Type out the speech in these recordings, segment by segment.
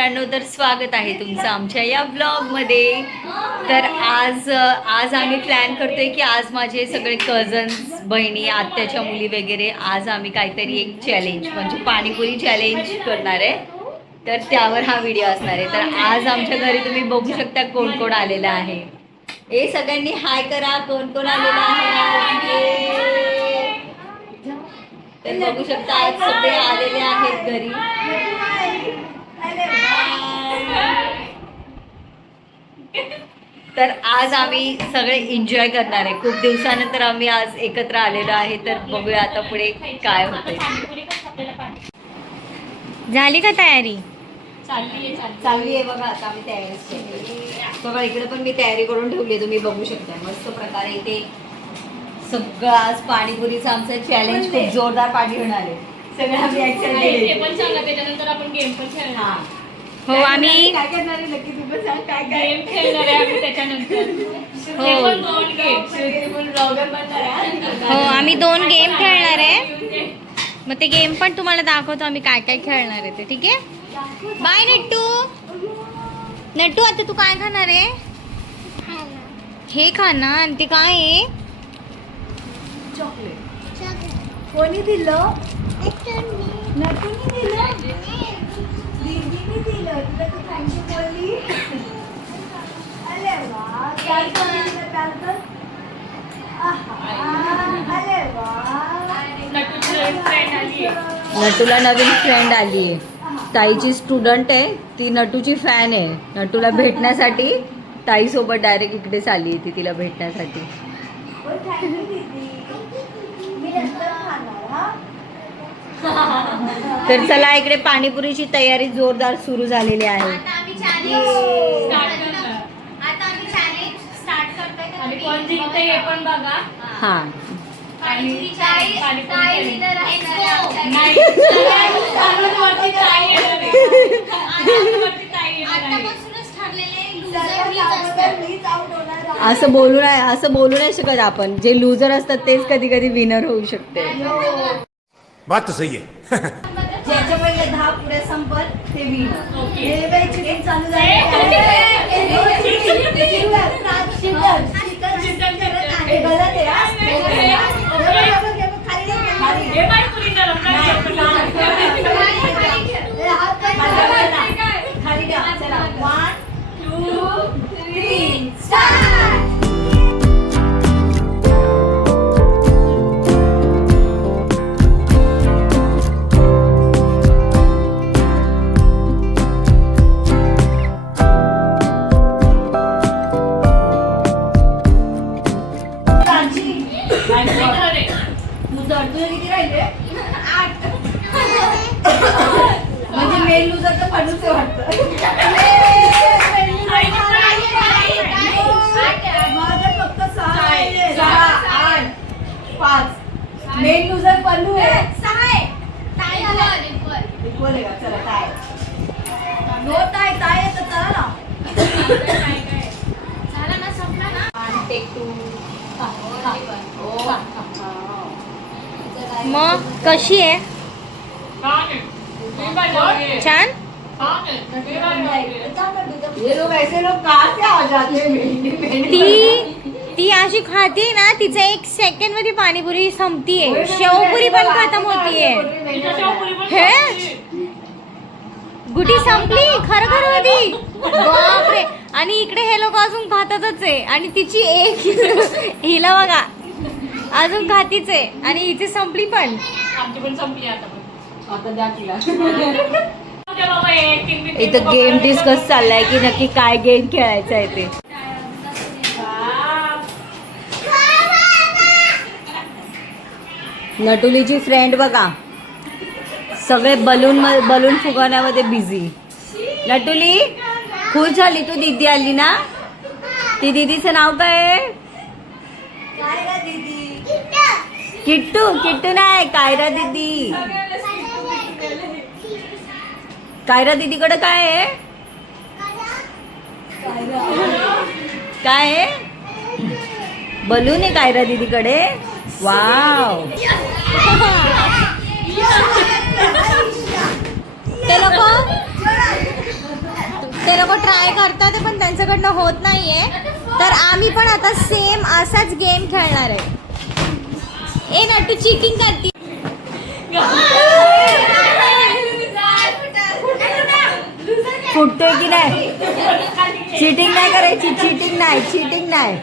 मित्रांनो तर स्वागत आहे तुमचं आमच्या या ब्लॉगमध्ये तर आज आज आम्ही प्लॅन करतोय की आज माझे सगळे कझन्स बहिणी आत्याच्या मुली वगैरे आज आम्ही काहीतरी एक चॅलेंज म्हणजे पाणीपुरी चॅलेंज करणार आहे. तर त्यावर हा व्हिडिओ असणार आहे. तर आज आमच्या घरी तुम्ही बघू शकता कोण कोण आलेलं आहे. ए सगळ्यांनी हाय करा. कोण कोण आलेलं आहे तर बघू शकता आज सगळे आलेले आहेत घरी. तर आज आम्ही सगळे एन्जॉय करणार आहे. खूप दिवसानंतर आम्ही आज एकत्र आलेलो आहे तर बघूया आता पुढे काय होतंय. झाली का तयारी? चालली आहे बघा आता आम्ही तयारी बघा इकडे पण मी तयारी करून ठेवली आहे तुम्ही बघू शकता. मस्त प्रकारे इथे सगळं आज पाणीपुरीचं आमचं चॅलेंज खूप जोरदार पाणी होणार आहे. सगळं आम्ही ते एक्साइटेड पण सांगा त्याच्यानंतर आपण गेम पण खेळणार हा. हो आम्ही काय करणार आहे? नक्की तू पण सांग काय काय? गेम खेळणार आहे आम्ही त्याच्यानंतर. ते हो. पण दोन गेम ब्लॉगर बनणार आहे हो? आम्ही दोन गेम खेळणार आहे. मग ते गेम पण तुम्हाला दाखवतो आम्ही काय काय खेळणार आहे ते ठीक आहे? बाय नट्टू नट्टू आता तू काय खाणार आहे? हे खाना आणि ते काय आहे? कोणी दिलं? नटूला नवीन फ्रेंड आली आहे. ताईची स्टुडंट आहे. ती नटूची फॅन आहे. नटूला भेटण्यासाठी ताईसोबत डायरेक्ट इकडेच आली आहे ती तिला भेटण्यासाठी. तर चला इकडे पाणीपुरीची तयारी जोरदार सुरू झालेली आहे. आणि कोण जिंकते हे पण बघा. हा. नाही सांगूनवरती ताई येणार आहे. सांगूनवरती ताई येणार आहे. असं बोलू नाही असं बोलू नाही शकत आपण. जे लुजर असतात तेच कधी कधी विनर होऊ शकते. बात तो सही है पहिले दहा संपल ते विनर. चालू हे मग कशी आहे? छान? ती ती अशी खाते ना तिचं एक सेकंडमध्ये पाणीपुरी संपतीये. शेवपुरी पण खतम होतीये हे? गुटी संपली? खरं खरं मध्ये बापरे. आणि इकडे हे लोक अजून खातातच आहे. आणि तिची एक हिला बघा अजून खातीच आहे. आणि इथे संपली पण. इथं. गेम डिस्कस चाललाय की नक्की काय गेम खेळायचा आहे ते. नटुलीची फ्रेंड बघा. सगळे बलून बलून फुगवण्यामध्ये बिझी नटुली? खुश झाली तू दीदी आली ना? ती दीदीचं नाव काय किट्टू किट्टू नाही कायरा दीदी. कायरा दीदीकडे काय आहे? काय आहे? बलून आहे कायरा दीदीकडे. वाव. ते लोक ट्राय करतात पण त्यांच्याकडनं होत नाहीये. तर आम्ही पण आता सेम असाच गेम खेळणार आहे. ए नटू चिटिंग करते. फुटतोय की नाही? चिटिंग नाही करायची चिटिंग नाही चिटिंग नाही.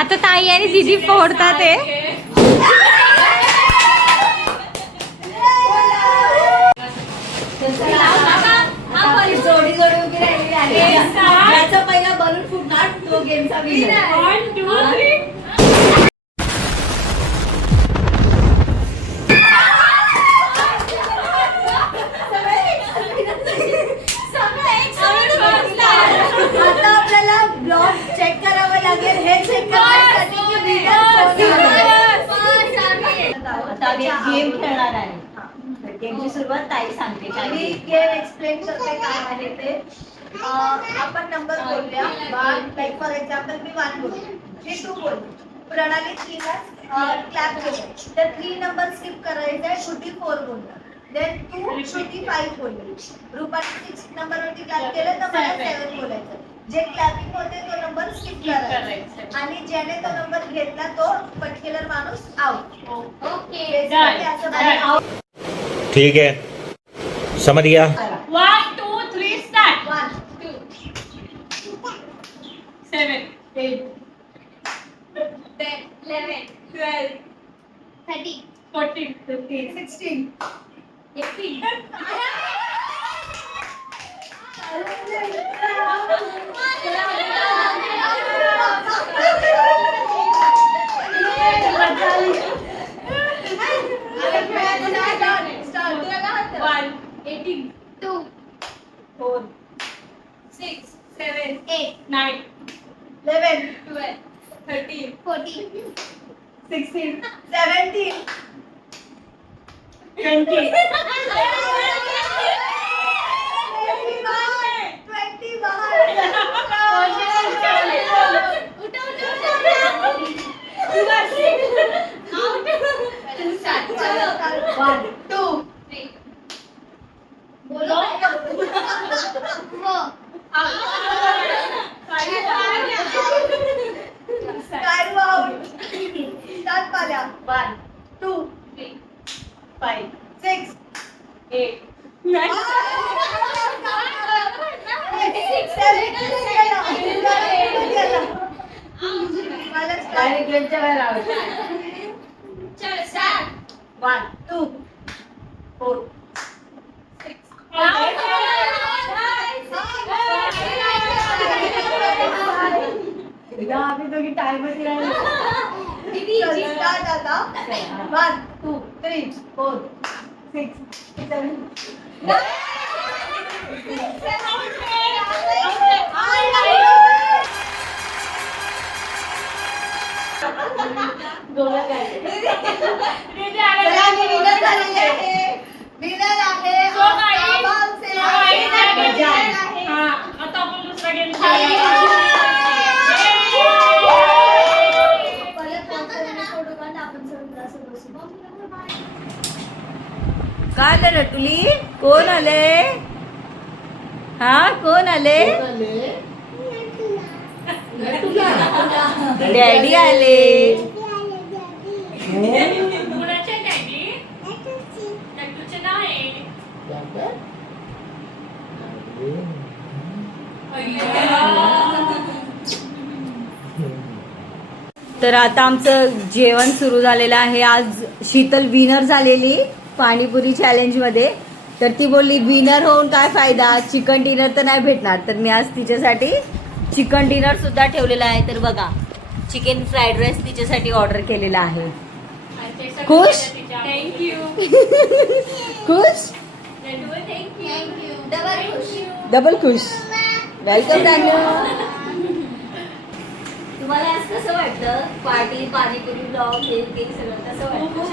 आता ताई आणि दिदी फोडतात ते जोडी जोडी उभी राहिलेली आहे. पहिला बलून फुटणार तो गेमचा विनर गेमची सुरुवात ताई सांगते. काय मी. गेम एक्सप्लेन करते काय आहे ते. आपण नंबर बोलूया. वन लाईक फॉर एक्झाम्पल मी वन बोलली मी टू बोलली प्रणाली थ्रीला क्लॅप केलं तर थ्री नंबर स्किप करायचा आहे. श्रुती फोर बोललं देन टू श्रुती फाईव्ह बोलली रुपाली सिक्स नंबरवरती क्लॅप केलं तर मला सेवन बोलायचं. जे क्लॅपिंग होते तो नंबर स्किप करायचा. आणि ज्याने तो नंबर घेतला तो पर्टिक्युलर माणूस आउट ओके. असं ठीक है समझ गया One, two, three, start. One Seven. Eight Twelve. Fourteen. Fifteen sixteen Eighteen. One. Eighteen. Two. Four. Six. Seven. Eight. Nine. Eleven. Twelve. Thirteen. Fourteen. Sixteen. Seventeen. Twenty. One, five, six, eight, nine. One, two, four, six. यहाँ पे तो time ही रहेगा दीदी start आता one three, four, six, seven. चला, मी winner झालेली आहे. Winner आहे So, guys, आबालचे. so, guys, या Winner game आहे. हा, आता आपण दुसरा गेम Thank खेळूया. काय आलं नटुली कोण आले? हा कोण आले? डॅडी आले. तर आता आमचं जेवण सुरू झालेलं आहे. आज शीतल विनर झालेली. पाणीपुरी चॅलेंजमध्ये तर ती बोलली विनर होऊन काय फायदा? चिकन डिनर तर नाही भेटणार. तर मी आज तिच्यासाठी चिकन डिनर सुद्धा ठेवलेला आहे. तर बघा चिकन फ्राईड राईस तिच्यासाठी ऑर्डर केलेला आहे. खुश? थँक्यू खुश? डबल खुश. वेलकम तुम्हाला आज कसं वाटतं? पार्टी पाणीपुरी ब्लॉग हे सगळं कसं खूप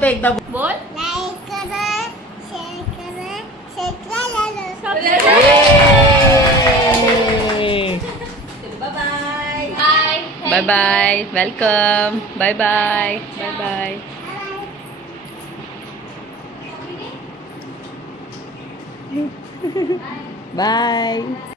पे एकदा बोल लाईक करा शेअर करा सबस्क्राइब करा bye bye bye bye welcome bye bye bye bye Bye.